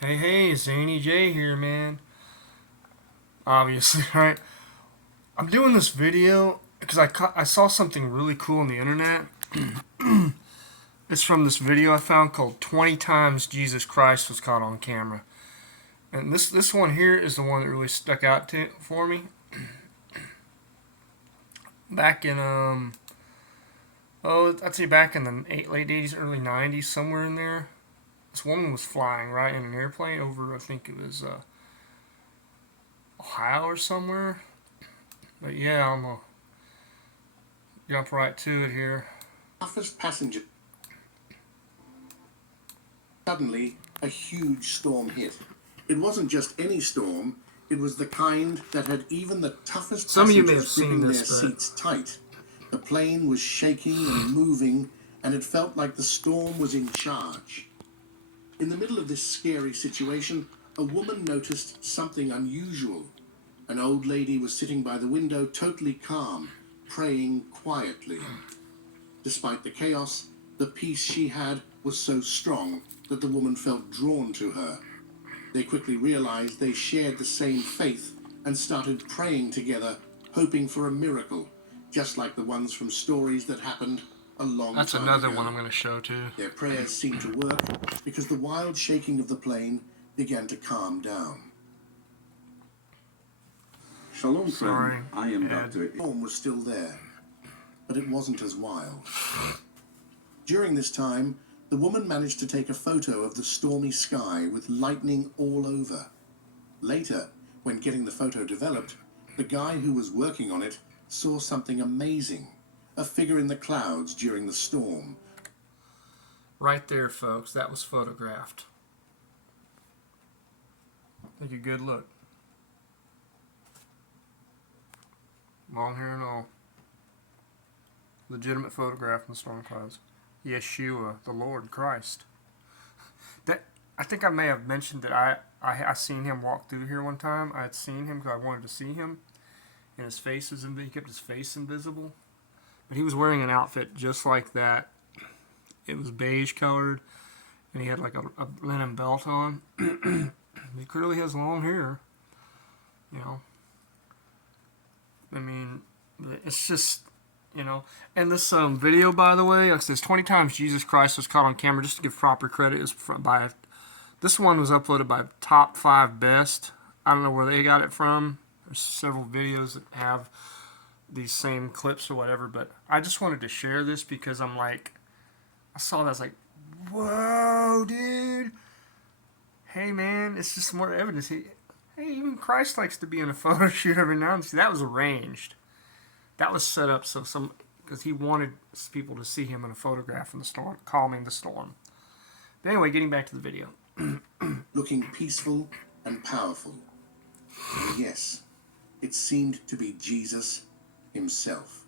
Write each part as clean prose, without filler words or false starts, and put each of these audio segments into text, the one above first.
Hey, Zany J here, man. Obviously, right? I'm doing this video because I saw something really cool on the internet. It's from this video I found called 20 Times Jesus Christ Was Caught on Camera. And this one here is the one that really stuck out for me. Back in, I'd say back in the late 80s, early 90s, somewhere in there. This woman was flying, right, in an airplane over, I think it was Ohio or somewhere. But yeah, I'm going to jump right to it here. Toughest passenger. Suddenly, a huge storm hit. It wasn't just any storm, it was the kind that had even the toughest Some of you may have passengers seen gripping their this, seats tight. The plane was shaking and moving, and it felt like the storm was in charge. In the middle of this scary situation, a woman noticed something unusual. An old lady was sitting by the window, totally calm, praying quietly. Despite the chaos, the peace she had was so strong that the woman felt drawn to her. They quickly realized they shared the same faith and started praying together, hoping for a miracle, just like the ones from stories that happened a long time ago. That's another one I'm going to show too. Their prayers seemed to work because the wild shaking of the plane began to calm down. Shalom, friend. I am Dr. The storm was still there, but it wasn't as wild. During this time, the woman managed to take a photo of the stormy sky with lightning all over. Later, when getting the photo developed, the guy who was working on it saw something amazing, a figure in the clouds during the storm. Right there, folks, that was photographed. Take a good look. Long hair and all. Legitimate photograph in the storm clouds. Yeshua, the Lord Christ. That I think I may have mentioned that I seen him walk through here one time. I had seen him because I wanted to see him, and his face was he kept his face invisible, but he was wearing an outfit just like that. It was beige colored, and he had like a linen belt on. He clearly has long hair, you know. I mean, it's just. You know, and this video, by the way, it says 20 times Jesus Christ was caught on camera. Just to give proper credit, is by this one was uploaded by Top 5 Best. I don't know where they got it from. There's several videos that have these same clips or whatever, but I just wanted to share this because I'm like, I saw that, I was like, whoa, dude. Hey, man, it's just more evidence. Hey, even Christ likes to be in a photo shoot every now and then. See, that was arranged. That was set up so because he wanted people to see him in a photograph in the storm, calming the storm. But anyway, getting back to the video. Looking peaceful and powerful. And yes, it seemed to be Jesus himself.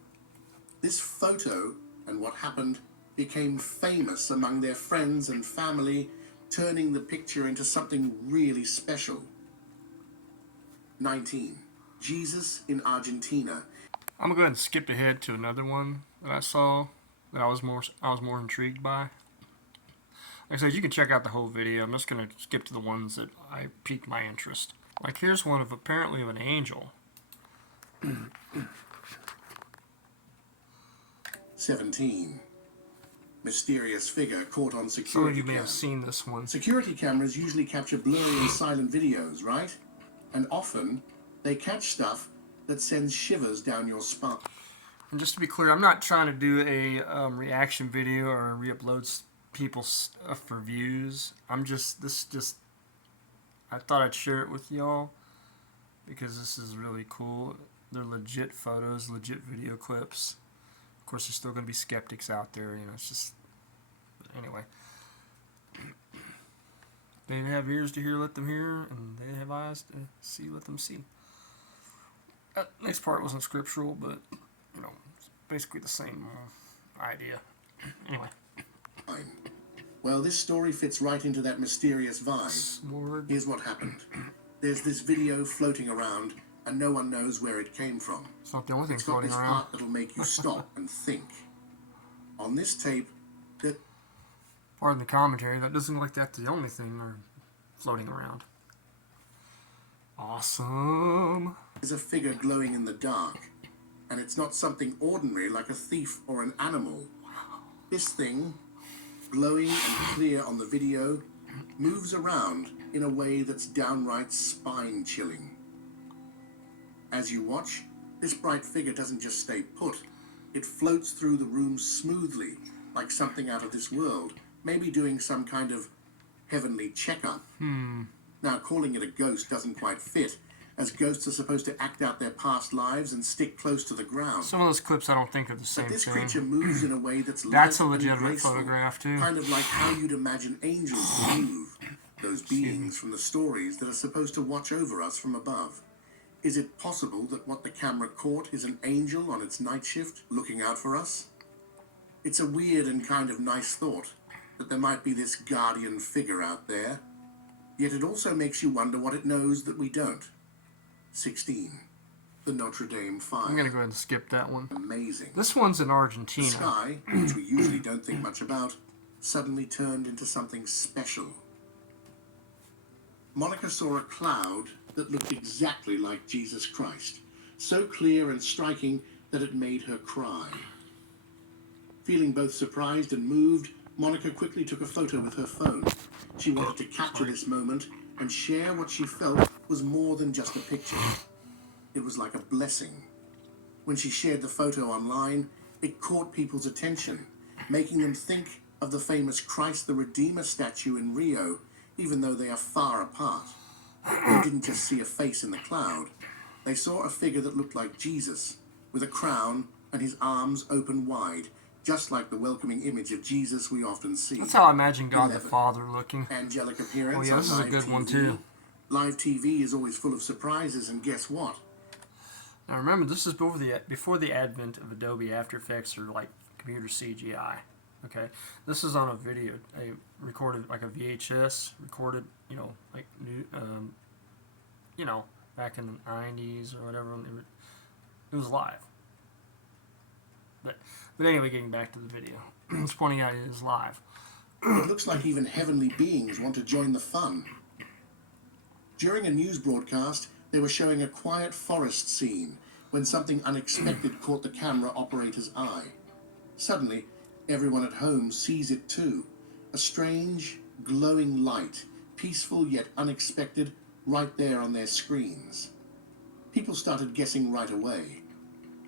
This photo and what happened became famous among their friends and family, turning the picture into something really special. 19. Jesus in Argentina. I'm gonna go ahead and skip ahead to another one that I saw that I was more intrigued by. Like I said, you can check out the whole video. I'm just gonna skip to the ones that I piqued my interest. Like here's one of apparently of an angel. 17. Mysterious figure caught on security Some of you may cam. have seen this one. Security cameras usually capture blurry and silent videos, right? And often they catch stuff that sends shivers down your spine. And just to be clear, I'm not trying to do a reaction video or re-upload people's stuff for views. I thought I'd share it with y'all because this is really cool. They're legit photos, legit video clips. Of course, there's still going to be skeptics out there. You know, it's just. But anyway, they have ears to hear, let them hear, and they have eyes to see, let them see. That next part wasn't scriptural, but, you know, it's basically the same idea. Anyway. Well, this story fits right into that mysterious vibe. Here's what happened. There's this video floating around, and no one knows where it came from. It's not the only thing It's got floating this around. part that'll make you stop and think. On this tape, Pardon the commentary, that doesn't look like that's the only thing or floating around. Awesome. There's a figure glowing in the dark, and it's not something ordinary like a thief or an animal. This thing, glowing and clear on the video, moves around in a way that's downright spine-chilling. As you watch, this bright figure doesn't just stay put. It floats through the room smoothly, like something out of this world, maybe doing some kind of heavenly checkup. Now, calling it a ghost doesn't quite fit, as ghosts are supposed to act out their past lives and stick close to the ground. Some of those clips I don't think are the same But this thing. creature moves in a way that's That's a light and legitimate graceful, photograph too. kind of like how you'd imagine angels to move, those beings from the stories that are supposed to watch over us from above. Is it possible that what the camera caught is an angel on its night shift looking out for us? It's a weird and kind of nice thought that there might be this guardian figure out there, yet it also makes you wonder what it knows that we don't. 16. The Notre Dame Fire. I'm going to go ahead and skip that one. Amazing. This one's in The Argentina. sky, which we usually don't think much about, suddenly turned into something special. Monica saw a cloud that looked exactly like Jesus Christ, so clear and striking that it made her cry. Feeling both surprised and moved, Monica quickly took a photo with her phone. She wanted to capture this moment and share what she felt was more than just a picture. It was like a blessing. When she shared the photo online, it caught people's attention, making them think of the famous Christ the Redeemer statue in Rio, even though they are far apart. They didn't just see a face in the cloud. They saw a figure that looked like Jesus, with a crown and his arms open wide, just like the welcoming image of Jesus we often see. That's how I imagine God 11. the Father looking. Angelic appearance. Oh yeah, this is a on good live one TV. too. Live TV is always full of surprises, and guess what? Now remember, this is before the advent of Adobe After Effects or like computer CGI. Okay, this is on a video, recorded like a VHS, recorded, like new, back in the 90s or whatever. It was live. But anyway, getting back to the video, it's pointing out it is live. It looks like even heavenly beings want to join the fun. During a news broadcast, they were showing a quiet forest scene when something unexpected caught the camera operator's eye. Suddenly, everyone at home sees it too. A strange, glowing light, peaceful yet unexpected, right there on their screens. People started guessing right away.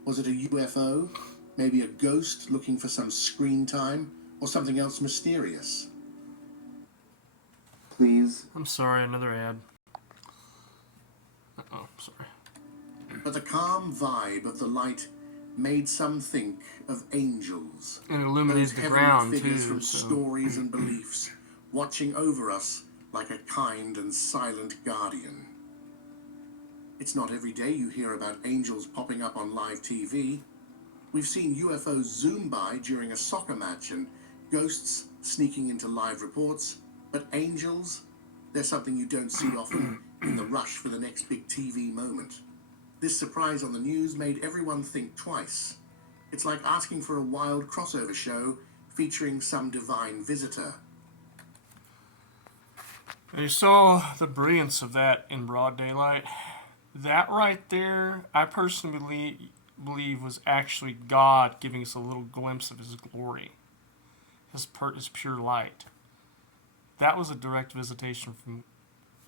Was it a UFO? Maybe a ghost looking for some screen time? Or something else mysterious? Please. I'm sorry, another ad. Oh, sorry. But the calm vibe of the light made some think of angels. And it illuminates Those the heavenly ground figures too. from So. stories and beliefs, watching over us like a kind and silent guardian. It's not every day you hear about angels popping up on live TV. We've seen UFOs zoom by during a soccer match and ghosts sneaking into live reports, but angels, they're something you don't see often in the rush for the next big TV moment. This surprise on the news made everyone think twice. It's like asking for a wild crossover show featuring some divine visitor. You saw the brilliance of that in broad daylight. That right there, I personally believe was actually God giving us a little glimpse of His glory, His pure light. That was a direct visitation from,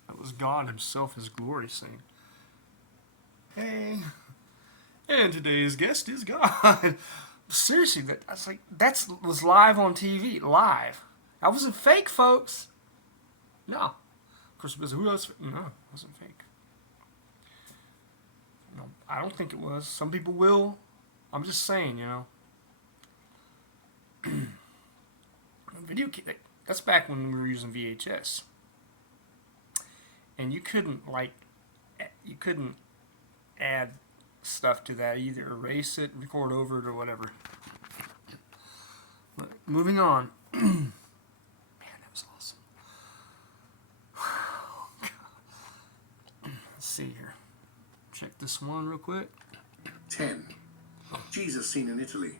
that was God Himself, His glory, saying, "Hey, and today's guest is God." Seriously, that was live on TV, live. That wasn't fake, folks. No. Of course, who else? No, it wasn't fake. No, I don't think it was. Some people will. I'm just saying, Video, that's back when we were using VHS. And you couldn't add stuff to that, either erase it, record over it, or whatever. But moving on. Man, that was awesome. Let's see here. Check this one real quick. 10. Jesus seen in Italy.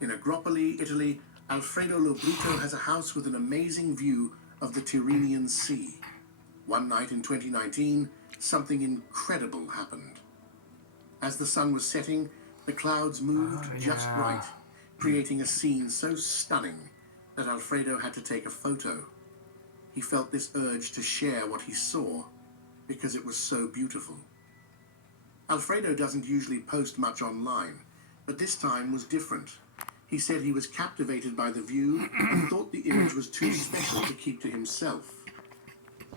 In Agropoli, Italy, Alfredo Lo Bruto has a house with an amazing view of the Tyrrhenian Sea. One night in 2019, something incredible happened. As the sun was setting, the clouds moved just right, creating a scene so stunning that Alfredo had to take a photo. He felt this urge to share what he saw because it was so beautiful. Alfredo doesn't usually post much online, but this time was different. He said he was captivated by the view and thought the image was too special to keep to himself.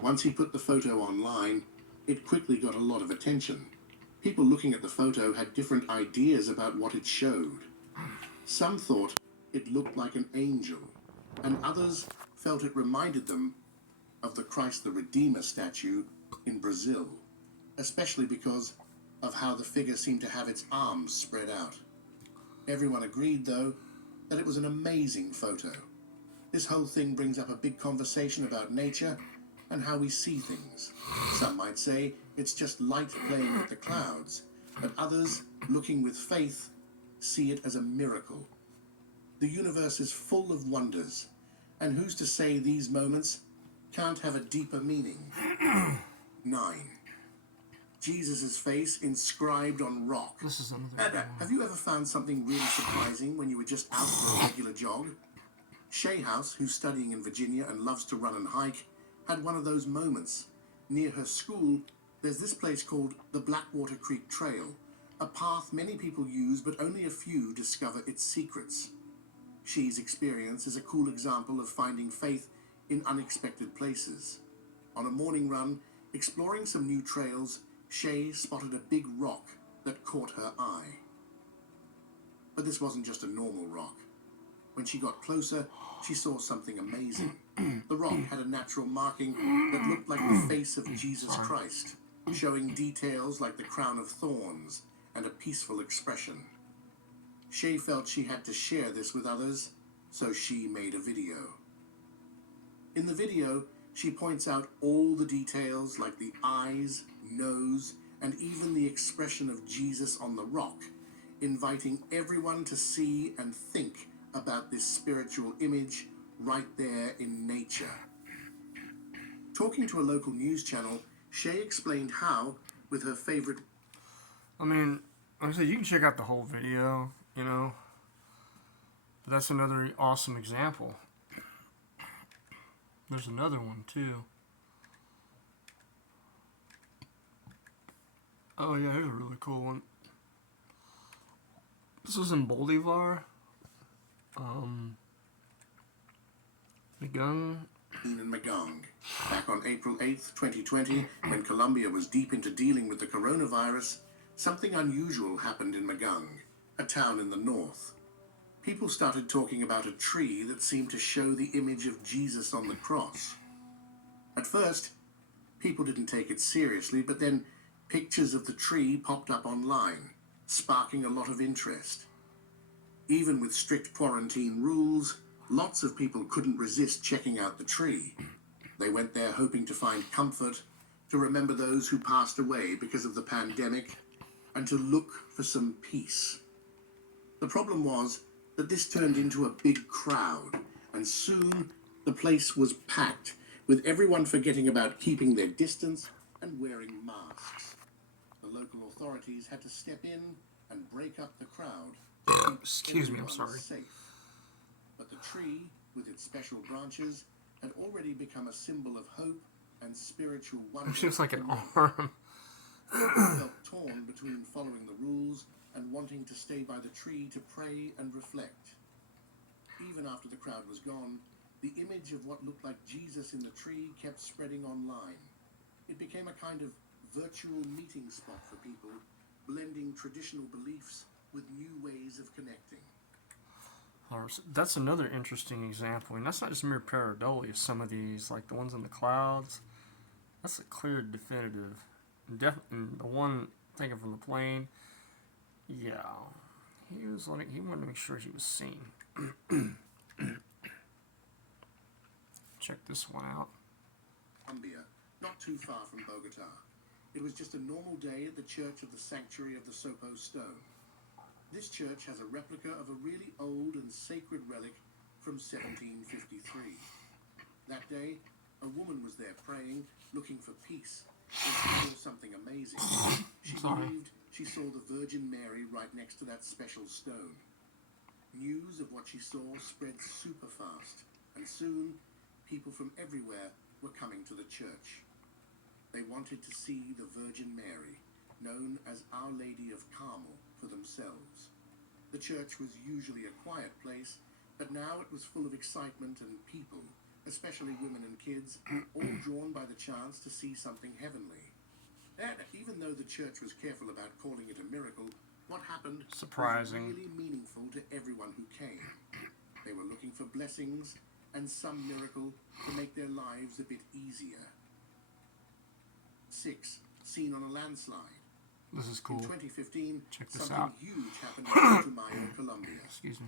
Once he put the photo online, it quickly got a lot of attention. People looking at the photo had different ideas about what it showed. Some thought it looked like an angel, and others felt it reminded them of the Christ the Redeemer statue in Brazil, especially because of how the figure seemed to have its arms spread out. Everyone agreed, though, that it was an amazing photo. This whole thing brings up a big conversation about nature and how we see things. Some might say it's just light playing with the clouds, but others, looking with faith, see it as a miracle. The universe is full of wonders, and who's to say these moments can't have a deeper meaning? 9. Jesus' face inscribed on rock. This is another Ada, have you ever found something really surprising when you were just out for a regular jog? Shay House, who's studying in Virginia and loves to run and hike, had one of those moments. Near her school, there's this place called the Blackwater Creek Trail, a path many people use but only a few discover its secrets. Shay's experience is a cool example of finding faith in unexpected places. On a morning run, exploring some new trails, Shay spotted a big rock that caught her eye. But this wasn't just a normal rock. When she got closer, she saw something amazing. The rock had a natural marking that looked like the face of Jesus Christ, showing details like the crown of thorns and a peaceful expression. Shay felt she had to share this with others, so she made a video. In the video, she points out all the details like the eyes, nose, and even the expression of Jesus on the rock, inviting everyone to see and think about this spiritual image right there in nature. Talking to a local news channel, Shay explained how, with her favorite... I mean, like I said, you can check out the whole video, you know. That's another awesome example. There's another one, too. Oh, yeah, here's a really cool one. This was in Bolivar. Magung. In Magung. Back on April 8th, 2020, when Colombia was deep into dealing with the coronavirus, something unusual happened in Magung, a town in the north. People started talking about a tree that seemed to show the image of Jesus on the cross. At first, people didn't take it seriously, but then pictures of the tree popped up online, sparking a lot of interest. Even with strict quarantine rules, lots of people couldn't resist checking out the tree. They went there hoping to find comfort, to remember those who passed away because of the pandemic, and to look for some peace. The problem was that this turned into a big crowd, and soon the place was packed, with everyone forgetting about keeping their distance and wearing masks. The local authorities had to step in and break up the crowd to keep Excuse me, I'm everyone sorry. safe. But the tree, with its special branches, had already become a symbol of hope and spiritual wonder. It looks like an arm. Felt torn between following the rules and wanting to stay by the tree to pray and reflect. Even after the crowd was gone, the image of what looked like Jesus in the tree kept spreading online. It became a kind of virtual meeting spot for people, blending traditional beliefs with new ways of connecting. That's another interesting example, and that's not just mere pareidolia. Some of these, like the ones in the clouds, that's a clear, definitive. And the one thinking from the plane, yeah, he wanted to make sure he was seen. Check this one out. Colombia, not too far from Bogota. It was just a normal day at the Church of the Sanctuary of the Sopo Stone. This church has a replica of a really old and sacred relic from 1753. That day, A woman was there praying, looking for peace, when she saw something amazing. She believed she saw the Virgin Mary right next to that special stone. News of what she saw spread super fast, and soon people from everywhere were coming to the church. They wanted to see the Virgin Mary, known as Our Lady of Carmel, for themselves. The church was usually a quiet place, but now it was full of excitement and people, especially women and kids, all drawn by the chance to see something heavenly. And even though the church was careful about calling it a miracle, what happened surprising was really meaningful to everyone who came. They were looking for blessings and some miracle to make their lives a bit easier. 6. Seen on a landslide. This is cool. In 2015, Check this something out. huge happened in Putumayo, Colombia. Excuse me.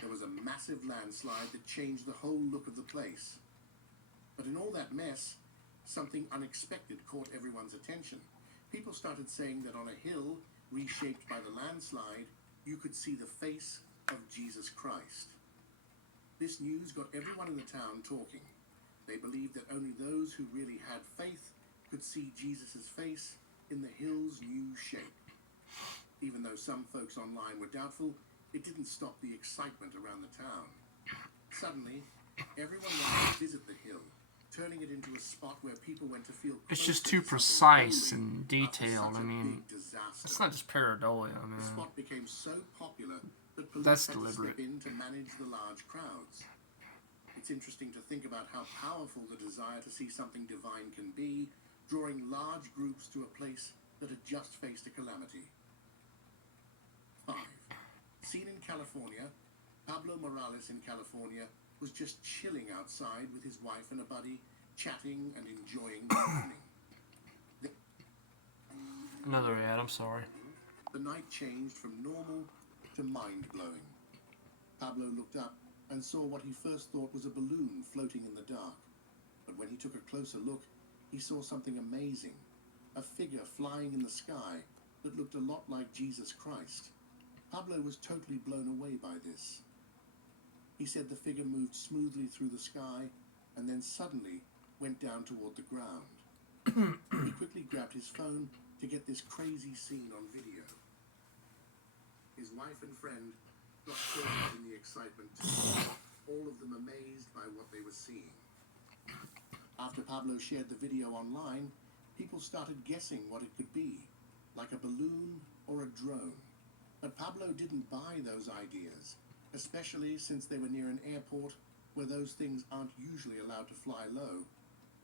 There was a massive landslide that changed the whole look of the place. But in all that mess, something unexpected caught everyone's attention. People started saying that on a hill reshaped by the landslide, you could see the face of Jesus Christ. This news got everyone in the town talking. They believed that only those who really had faith could see Jesus' face in the hill's new shape. Even though some folks online were doubtful, it didn't stop the excitement around the town. Suddenly, everyone wanted to visit the hill, turning it into a spot where people went to feel close. It's just to too something precise holy and after detailed. such I a mean, big disaster. it's not just pareidolia, The man. spot became so popular that police That's had to deliberate. step in to manage the large crowds. It's interesting to think about how powerful the desire to see something divine can be, drawing large groups to a place that had just faced a calamity. 5. Seen in California, Pablo Morales in California was just chilling outside with his wife and a buddy, chatting and enjoying the evening. Another ad, I'm sorry. The night changed from normal to mind-blowing. Pablo looked up and saw what he first thought was a balloon floating in the dark. But when he took a closer look, he saw something amazing. A figure flying in the sky that looked a lot like Jesus Christ. Pablo was totally blown away by this. He said the figure moved smoothly through the sky and then suddenly went down toward the ground. He quickly grabbed his phone to get this crazy scene on video. His wife and friend got caught up in the excitement too, all of them amazed by what they were seeing. After Pablo shared the video online, people started guessing what it could be, like a balloon or a drone. But Pablo didn't buy those ideas, especially since they were near an airport where those things aren't usually allowed to fly low.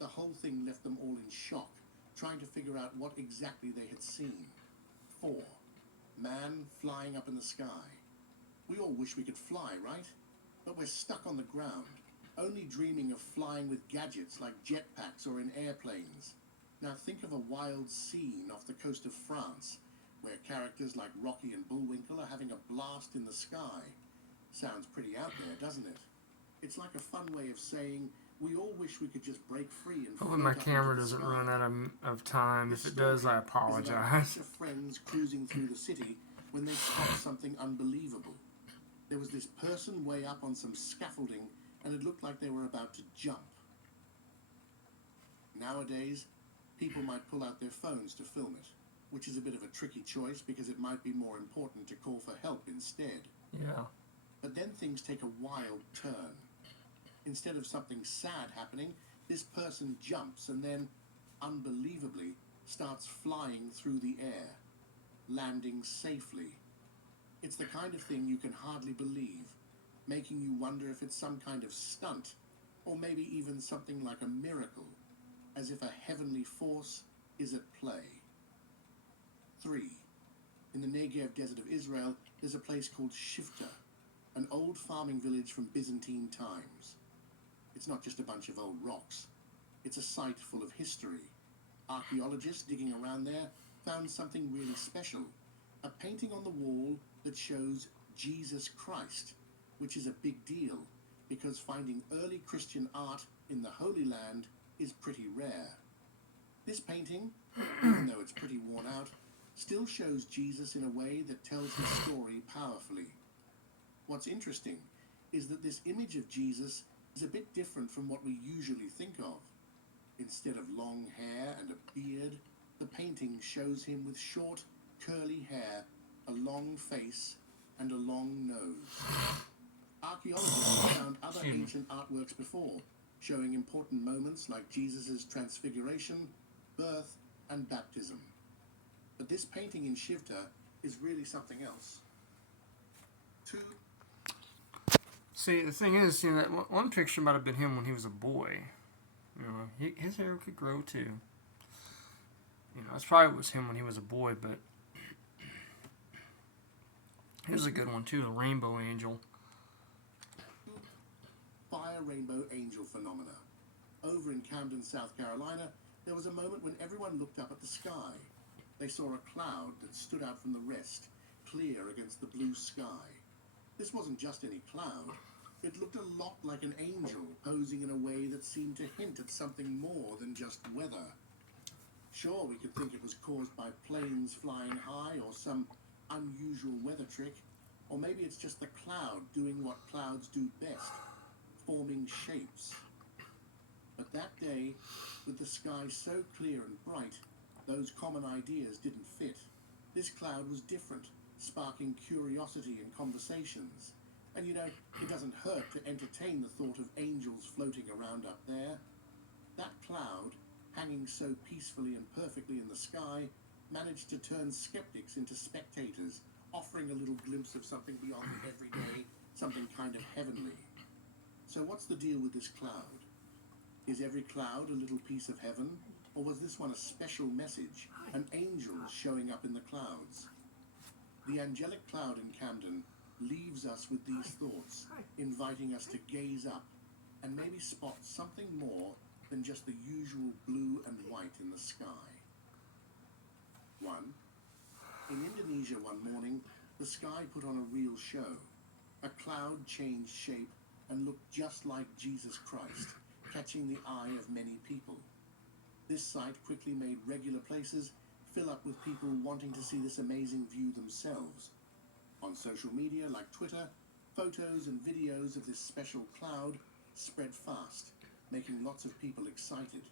The whole thing left them all in shock, trying to figure out what exactly they had seen. 4. Man flying up in the sky. We all wish we could fly, right? But we're stuck on the ground, only dreaming of flying with gadgets like jetpacks or in airplanes. Now think of a wild scene off the coast of France, where characters like Rocky and Bullwinkle are having a blast in the sky. Sounds pretty out there, doesn't it? It's like a fun way of saying we all wish we could just break free and Hopefully my camera doesn't run out of time. If it does, I apologize. Of friends cruising through the city when they spot something unbelievable. There was this person way up on some scaffolding, and it looked like they were about to jump. Nowadays, people might pull out their phones to film it, which is a bit of a tricky choice because it might be more important to call for help instead. Yeah. But then things take a wild turn. Instead of something sad happening, this person jumps and then, unbelievably, starts flying through the air, landing safely. It's the kind of thing you can hardly believe, making you wonder if it's some kind of stunt, or maybe even something like a miracle, as if a heavenly force is at play. 3. In the Negev desert of Israel, there's a place called Shifta, an old farming village from Byzantine times. It's not just a bunch of old rocks. It's a site full of history. Archaeologists digging around there found something really special. A painting on the wall that shows Jesus Christ, which is a big deal because finding early Christian art in the Holy Land is pretty rare. This painting, even though it's pretty worn out, still shows Jesus in a way that tells his story powerfully. What's interesting is that this image of Jesus is a bit different from what we usually think of. Instead of long hair and a beard, the painting shows him with short, curly hair, a long face, and a long nose. Archaeologists have found other ancient artworks before, showing important moments like Jesus' transfiguration, birth, and baptism. But this painting in Shivta is really something else. See, the thing is, you know, that one picture might have been him when he was a boy. You know, his hair could grow too. You know, that's probably was him when he was a boy, but here's a good one too, the rainbow angel. Fire rainbow angel phenomena. Over in Camden, South Carolina, there was a moment when everyone looked up at the sky. They saw a cloud that stood out from the rest, clear against the blue sky. This wasn't just any cloud. It looked a lot like an angel posing in a way that seemed to hint at something more than just weather. Sure, we could think it was caused by planes flying high or some unusual weather trick, or maybe it's just the cloud doing what clouds do best, forming shapes. But that day, with the sky so clear and bright, those common ideas didn't fit. This cloud was different, sparking curiosity and conversations. And you know, it doesn't hurt to entertain the thought of angels floating around up there. That cloud, hanging so peacefully and perfectly in the sky, managed to turn skeptics into spectators, offering a little glimpse of something beyond the everyday, something kind of heavenly. So what's the deal with this cloud? Is every cloud a little piece of heaven? Or was this one a special message, an angel showing up in the clouds? The angelic cloud in Camden leaves us with these thoughts, inviting us to gaze up and maybe spot something more than just the usual blue and white in the sky. 1. In Indonesia one morning, the sky put on a real show. A cloud changed shape and looked just like Jesus Christ, catching the eye of many people. This sight quickly made regular places fill up with people wanting to see this amazing view themselves. On social media like Twitter, photos and videos of this special cloud spread fast, making lots of people excited.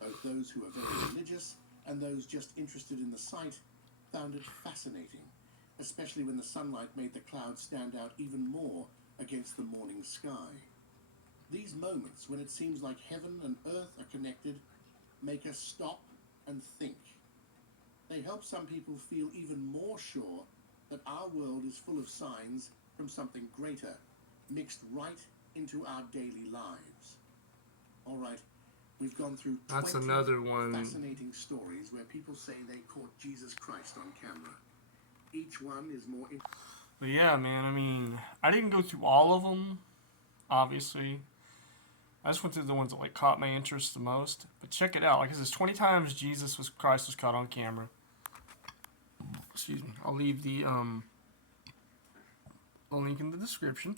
Both those who are very religious and those just interested in the sight found it fascinating, especially when the sunlight made the cloud stand out even more against the morning sky. These moments, when it seems like heaven and earth are connected, make us stop and think. They help some people feel even more sure that our world is full of signs from something greater, mixed right into our daily lives. All right, we've gone through 20 That's another one. Fascinating stories where people say they caught Jesus Christ on camera. Each one is more interesting. But yeah, man, I mean, I didn't go through all of them, obviously. I just went through the ones that like caught my interest the most. But check it out. Like, this is 20 times Christ was caught on camera. Excuse me. I'll leave the a link in the description.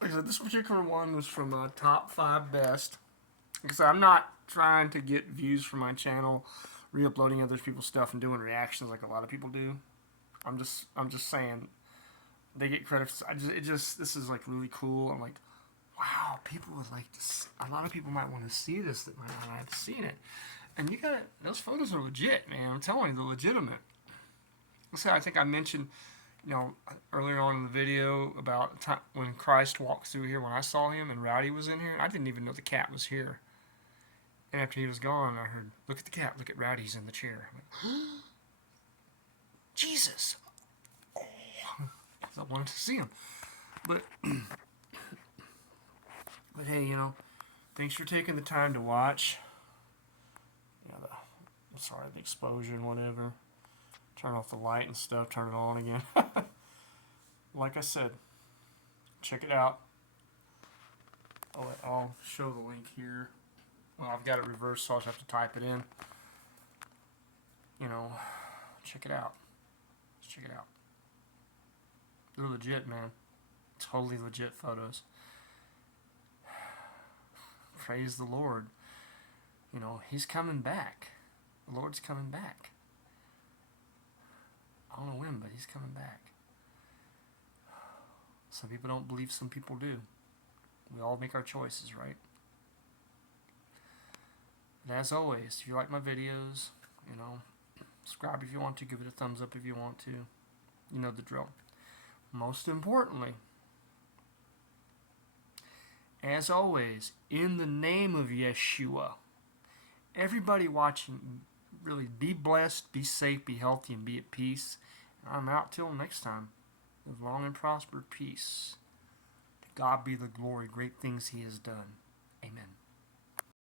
Like I said, this particular one was from Top 5 Best. Because I'm not trying to get views for my channel, re-uploading other people's stuff and doing reactions like a lot of people do. I'm just saying they get credit. This is like really cool. I'm like, wow, people would like this. A lot of people might want to see this that might not have seen it. And you got those photos are legit, man. I'm telling you, they're legitimate. Let's say I think I mentioned, you know, earlier on in the video about the time when Christ walked through here. When I saw him and Rowdy was in here, I didn't even know the cat was here. And after he was gone, I heard, "Look at the cat. Look at Rowdy. He's in the chair." I'm like, Jesus. Oh, I wanted to see him. But hey, you know, thanks for taking the time to watch. You know, the explosion, whatever. Turn off the light and stuff. Turn it on again. Like I said, check it out. I'll show the link here. Well, I've got it reversed, so I'll just have to type it in. You know, check it out. Let's check it out. They're legit, man. Totally legit photos. Praise the Lord. You know, He's coming back. The Lord's coming back. I don't know when, but He's coming back. Some people don't believe, some people do. We all make our choices, right? as always, if you like my videos, subscribe if you want to, give it a thumbs up if you want to. You know the drill. Most importantly, as always, in the name of Yeshua, everybody watching, really be blessed, be safe, be healthy, and be at peace. I'm out till next time. Live long and prosper, peace. To God be the glory, great things He has done. Amen.